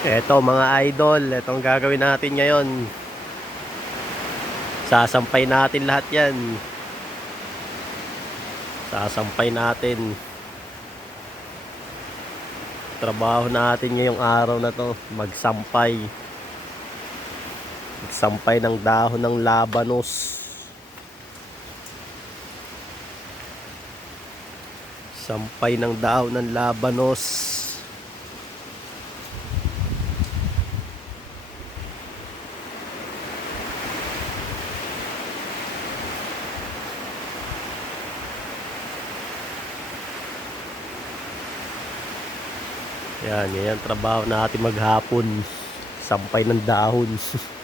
Eto mga idol, etong gagawin natin ngayon. Sasampay natin lahat yan. Sasampay natin. Trabaho natin ngayong araw na to, magsampay. Magsampay ng dahon ng labanos. Sampay ng dahon ng labanos. Yan, yan ang trabaho natin maghapon. Sampay ng dahon.